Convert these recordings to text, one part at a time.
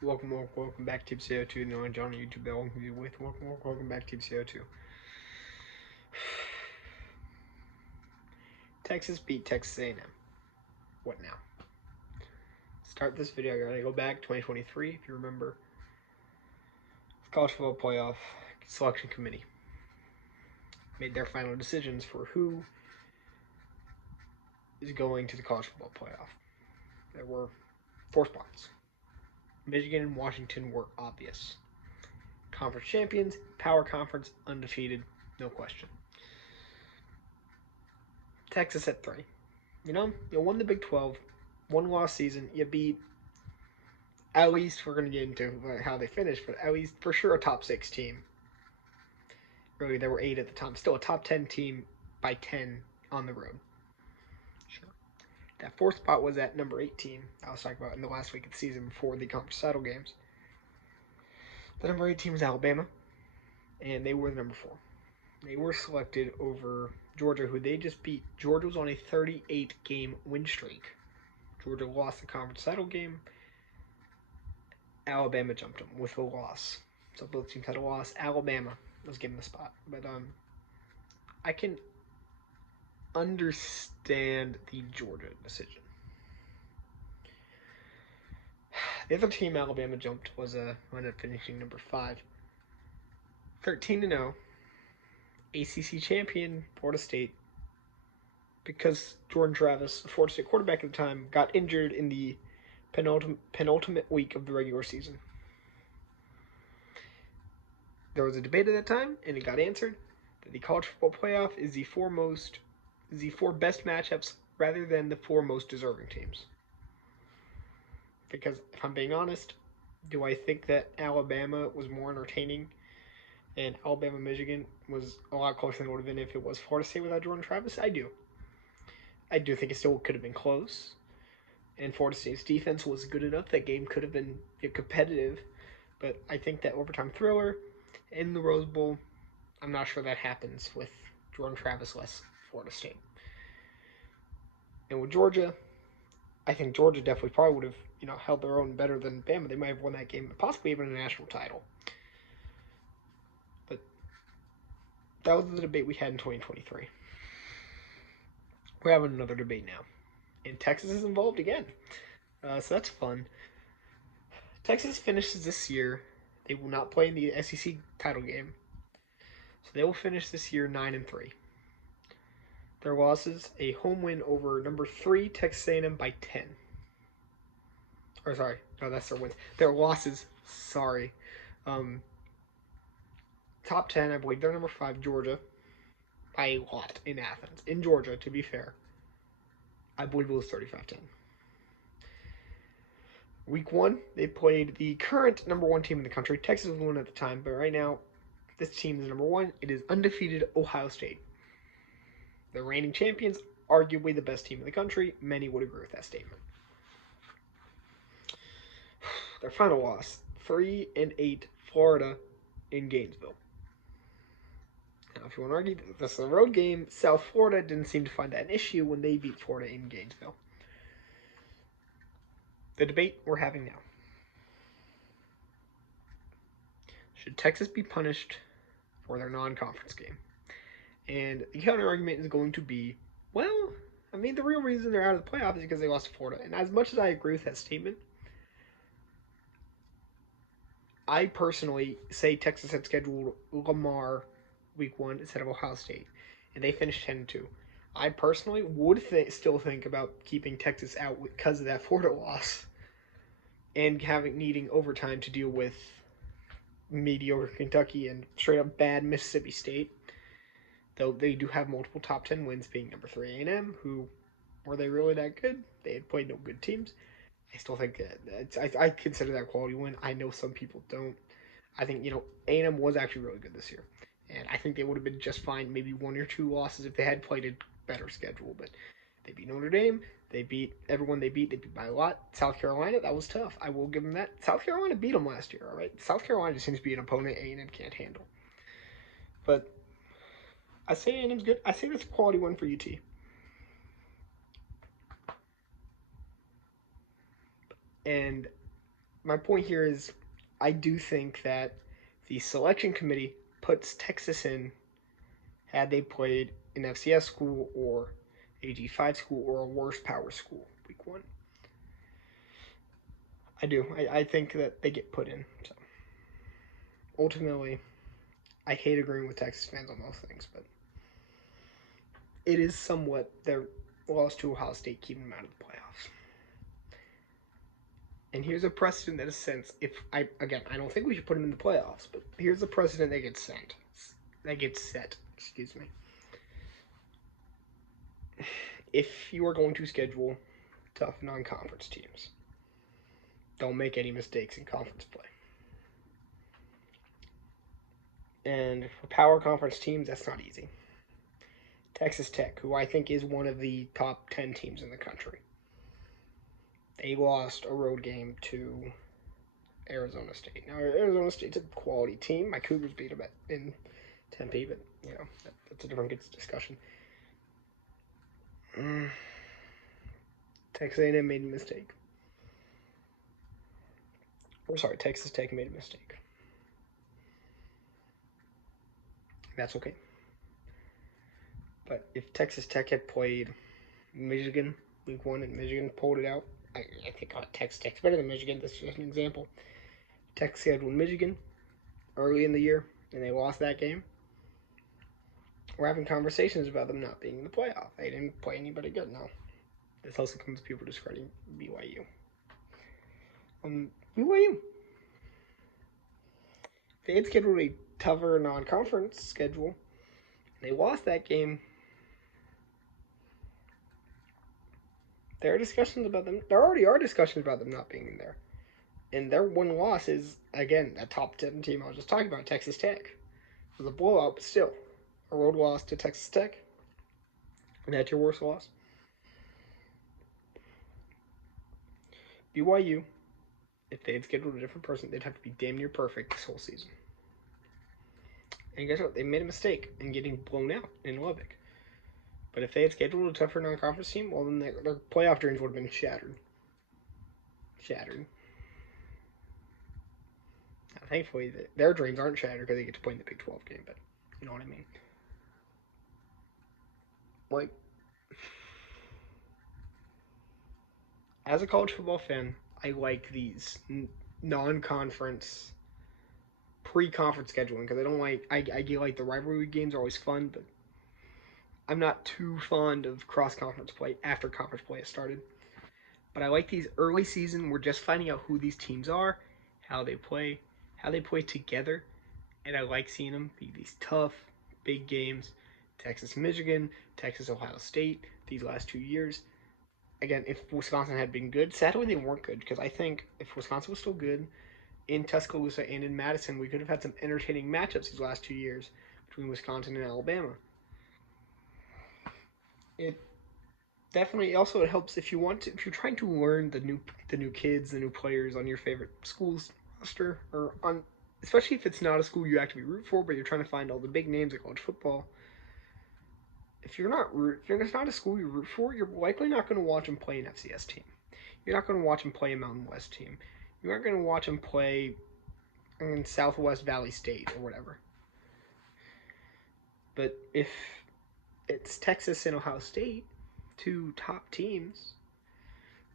Welcome back to CO2. The only John on YouTube that welcome you with. Welcome back to CO2. Texas beat Texas A&M. What now? Start this video. I gotta go back 2023. If you remember, the College Football Playoff Selection Committee made their final decisions for who is going to the College Football Playoff. There were 4 spots. Michigan and Washington were obvious. Conference champions, power conference, undefeated, no question. Texas at 3. You won the Big 12, 1-loss season. You beat, at least we're going to get into how they finished, but at least for sure a top 6 team. Really, there were 8 at the time. Still a top 10 team by 10 on the road. Sure. That 4th spot was at number 18. I was talking about in the last week of the season before the conference title games. The number 8 team was Alabama, and they were the number 4. They were selected over Georgia, who they just beat. Georgia was on a 38-game win streak. Georgia lost the conference title game. Alabama jumped them with a loss. So both teams had a loss. Alabama was given the spot. But I can understand the Georgia decision. The other team Alabama jumped was ended up finishing number 5. 13-0. ACC champion Florida State, because Jordan Travis, the Florida State quarterback at the time, got injured in the penultimate week of the regular season. There was a debate at that time, and it got answered that the college football playoff is the 4 best matchups rather than the 4 most deserving teams. Because if I'm being honest, do I think that Alabama was more entertaining and Alabama Michigan was a lot closer than it would have been if it was Florida State without Jordan Travis? I do. I do think it still could have been close. And Florida State's defense was good enough that game could have been competitive. But I think that overtime thriller in the Rose Bowl, I'm not sure that happens with Jordan Travis less Florida State. And with Georgia, I think Georgia definitely probably would have held their own better than Bama. They might have won that game, possibly even a national title. But that was the debate we had in 2023. We're having another debate now. And Texas is involved again. So that's fun. Texas finishes this year. They will not play in the SEC title game. So they will finish this year 9-3. Their losses: a home win over number 3 Texas A&M by 10. Or sorry, no, that's their wins. Their losses, sorry. Top 10, I believe they're number 5, Georgia, by a lot in Athens. In Georgia, to be fair, I believe it was 35-10. Week 1, they played the current number 1 team in the country. Texas was 1 at the time, but right now, this team is number 1. It is undefeated Ohio State. The reigning champions, arguably the best team in the country. Many would agree with that statement. Their final loss, 3-8 Florida in Gainesville. Now, if you want to argue that this is a road game, South Florida didn't seem to find that an issue when they beat Florida in Gainesville. The debate we're having now. Should Texas be punished for their non-conference game? And the counter-argument is going to be, well, the real reason they're out of the playoff is because they lost to Florida. And as much as I agree with that statement, I personally say Texas had scheduled Lamar week 1 instead of Ohio State, and they finished 10-2. I personally would still think about keeping Texas out because of that Florida loss and needing overtime to deal with mediocre Kentucky and straight up bad Mississippi State. Though they do have multiple top 10 wins, being number 3 A&M, who, were they really that good? They had played no good teams. I still think that I consider that a quality win. I know some people don't. I think, A&M was actually really good this year. And I think they would have been just fine, maybe 1 or 2 losses if they had played a better schedule. But they beat Notre Dame. They beat everyone they beat. They beat by a lot. South Carolina, that was tough. I will give them that. South Carolina beat them last year, all right? South Carolina just seems to be an opponent A&M can't handle. But I say A&M's good. I say that's a quality win for UT. And my point here is I do think that the selection committee puts Texas in had they played an FCS school or a G5 school or a worse power school week one. I do. I think that they get put in. So ultimately, I hate agreeing with Texas fans on those things, but it is somewhat their loss to Ohio State keeping them out of the playoffs. And here's a precedent that is sent. If I don't think we should put them in the playoffs, but here's a precedent that gets sent. That gets set. Excuse me. If you are going to schedule tough non-conference teams, don't make any mistakes in conference play. And for power conference teams, that's not easy. Texas Tech, who I think is one of the top 10 teams in the country, they lost a road game to Arizona State. Now, Arizona State's a quality team. My Cougars beat them in Tempe, but that's a different discussion. Texas A&M made a mistake. Texas Tech made a mistake. That's okay. But if Texas Tech had played Michigan week one and Michigan pulled it out, I think Texas Tech's better than Michigan. That's just an example. Tech scheduled Michigan early in the year, and they lost that game. We're having conversations about them not being in the playoff. They didn't play anybody good. No, this also comes to people discrediting BYU. BYU, they had scheduled a tougher non-conference schedule. They lost that game. There are discussions about them. There already are discussions about them not being in there. And their one loss is, again, that top 10 team I was just talking about, Texas Tech. It was a blowout, but still. A road loss to Texas Tech. And that's your worst loss. BYU, if they had scheduled a different person, they'd have to be damn near perfect this whole season. And guess what? They made a mistake in getting blown out in Lubbock. But if they had scheduled a tougher non-conference team, well, then their playoff dreams would have been shattered. Shattered. Now, thankfully, their dreams aren't shattered because they get to play in the Big 12 game, but you know what I mean. Like, as a college football fan, I like these non-conference, pre-conference scheduling because I don't like. I like the rivalry games are always fun, but I'm not too fond of cross-conference play after conference play has started. But I like these early season. We're just finding out who these teams are, how they play together, and I like seeing them be these tough, big games. Texas, Michigan, Texas, Ohio State. These last 2 years. Again, if Wisconsin had been good, sadly they weren't good because I think if Wisconsin was still good in Tuscaloosa and in Madison, we could have had some entertaining matchups these last 2 years between Wisconsin and Alabama. It definitely also it helps if you're trying to learn the new kids, the new players on your favorite school's roster or on especially if it's not a school you actively root for, but you're trying to find all the big names of college football. If it's not a school you root for, you're likely not going to watch them play an FCS team. You're not going to watch them play a Mountain West team. You're not going to watch them play in Southwest Valley State or whatever. But if it's Texas and Ohio State, two top teams,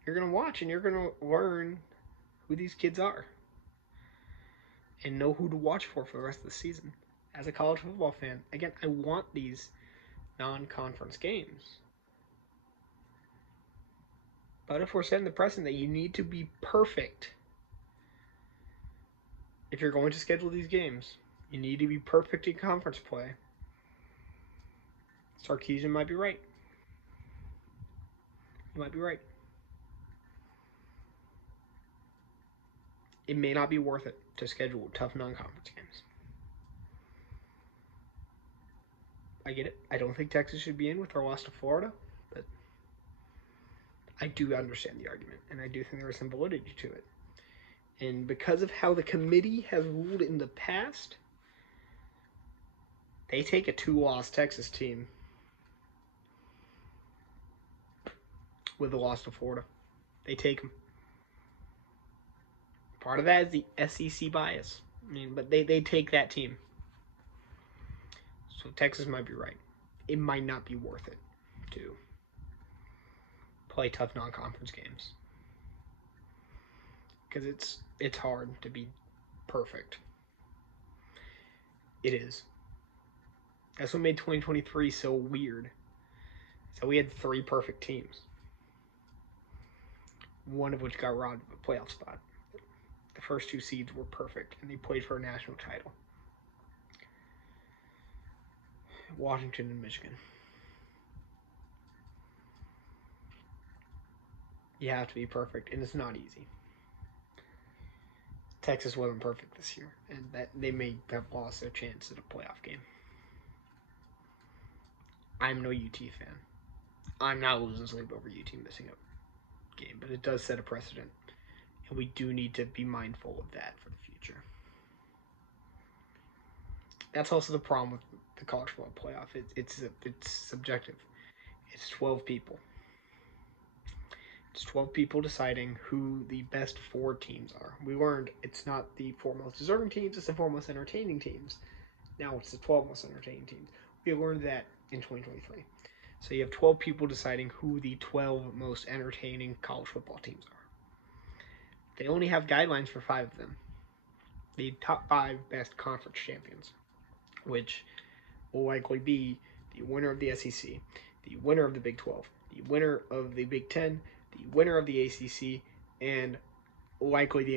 you're going to watch and you're going to learn who these kids are and know who to watch for the rest of the season. As a college football fan, again, I want these non-conference games. But if we're setting the precedent that you need to be perfect if you're going to schedule these games, you need to be perfect in conference play. Sarkisian might be right. He might be right. It may not be worth it to schedule tough non-conference games. I get it. I don't think Texas should be in with our loss to Florida, but I do understand the argument, and I do think there is some validity to it. And because of how the committee has ruled in the past, they take a 2-loss Texas team with a loss to Florida. They take them. Part of that is the SEC bias. I mean, but they take that team. So Texas might be right. It might not be worth it to play tough non-conference games because it's hard to be perfect. It is. That's what made 2023 so weird. So we had 3 perfect teams, one of which got robbed of a playoff spot. The first 2 seeds were perfect, and they played for a national title. Washington and Michigan. You have to be perfect, and it's not easy. Texas wasn't perfect this year, and that they may have lost their chance at a playoff game. I'm no UT fan. I'm not losing sleep over UT missing a game, but it does set a precedent, and we do need to be mindful of that for the future. That's also the problem with the college football playoff. It's subjective. It's 12 people. It's 12 people deciding who the best 4 teams are. We learned it's not the 4 most deserving teams, it's the 4 most entertaining teams. Now it's the 12 most entertaining teams. We learned that in 2023. So you have 12 people deciding who the 12 most entertaining college football teams are. They only have guidelines for 5 of them. The top 5 best conference champions, which will likely be the winner of the SEC, the winner of the Big 12, the winner of the Big 10, the winner of the ACC, and likely the